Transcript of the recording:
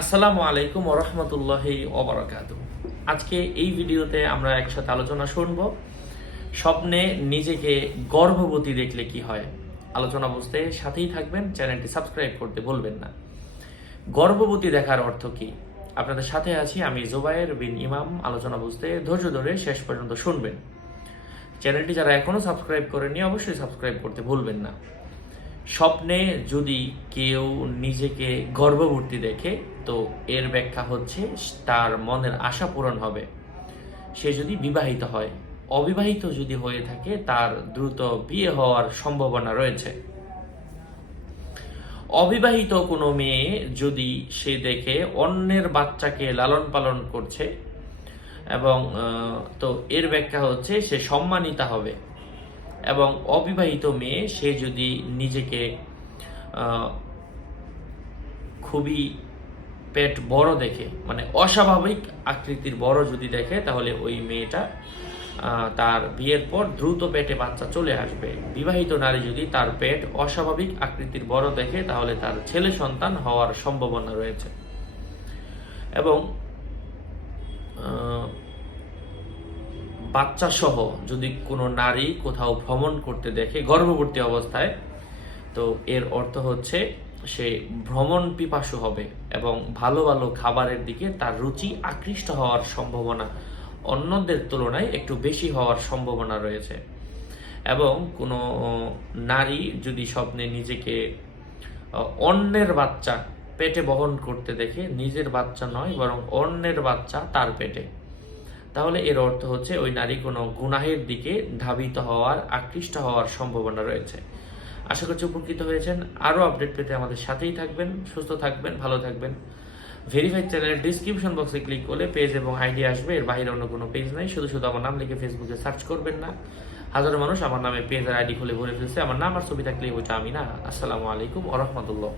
আসসালামু আলাইকুম ওরহমতুল্লাহি ওবরাকাত আজকে এই ভিডিওতে আমরা একসাথে আলোচনা শুনব। স্বপ্নে নিজেকে গর্ভবতী দেখলে কি হয়? আলোচনা বুঝতে সাথেই থাকবেন, চ্যানেলটি সাবস্ক্রাইব করতে ভুলবেন না। গর্ভবতী দেখার অর্থ কি? আপনাদের সাথে আছি আমি জোবায়ের বিন ইমাম, আলোচনা বুঝতে ধৈর্য ধরে শেষ পর্যন্ত শুনবেন। চ্যানেলটি যারা এখনও সাবস্ক্রাইব করেনি অবশ্যই সাবস্ক্রাইব করতে ভুলবেন না। স্বপ্নে যদি কেউ নিজেকে গর্ভবতী দেখে, তো এর ব্যাখ্যা হচ্ছে তার মনের আশা পূরণ হবে। সে যদি বিবাহিত হয়, অবিবাহিত যদি হয়ে থাকে, তার দ্রুত বিয়ে হওয়ার সম্ভাবনা রয়েছে। অবিবাহিত কোনো মেয়ে যদি সে দেখে অন্যের বাচ্চাকে লালন পালন করছে, এবং তো এর ব্যাখ্যা হচ্ছে সে সম্মানিতা হবে। এবং অবিবাহিত মেয়ে, সে যদি নিজেকে খুবই পেট বড় দেখে মানে অস্বাভাবিক আকৃতির বড় যদি দেখে, তাহলে ওই মেয়েটা তার বিয়ের পর দ্রুত পেটে বাচ্চা চলে আসবে। বিবাহিত নারী যদি তার পেট অস্বাভাবিক আকৃতির বড় দেখে, তাহলে তার ছেলে সন্তান হওয়ার সম্ভাবনা রয়েছে। এবং বাচ্চা সহ যদি কোনো নারী কোথাও ভ্রমণ করতে দেখে গর্ভবতী অবস্থায়, তো এর অর্থ হচ্ছে সে ভ্রমণ পিপাসু হবে এবং ভালো ভালো খাবারের দিকে তার রুচি আকৃষ্ট হওয়ার সম্ভাবনা অন্যদের তুলনায় একটু বেশি হওয়ার সম্ভাবনা রয়েছে। এবং কোনো নারী যদি স্বপ্নে নিজেকে অন্যের বাচ্চা পেটে বহন করতে দেখে নিজের বাচ্চা নয়, বরং অন্যের বাচ্চা তার পেটে। তাহলে এর অর্থ হচ্ছে ওই নারী কোনো গুনাহের দিকে ধাবিত হওয়ার, আকৃষ্ট হওয়ার সম্ভাবনা রয়েছে। আশা করছি উপকৃত হয়েছেন। আরও আপডেট পেতে আমাদের সাথেই থাকবেন, সুস্থ থাকবেন, ভালো থাকবেন। ভেরিফাইড চ্যানেলের ডিসক্রিপশন বক্সে ক্লিক করলে পেজ এবং আইডি আসবে। এর বাইরে অন্য কোনো পেজ নাই। শুধু শুধু আমার নাম লিখে ফেসবুকে সার্চ করবেন না। হাজারো মানুষ আমার নামে পেজ আর আইডি খুলে ভরে ফেলছে। আমার নাম আর ছবি থাকলে ওইটা আমি না। আসসালামু আলাইকুম আ রহমতুল্লাহ।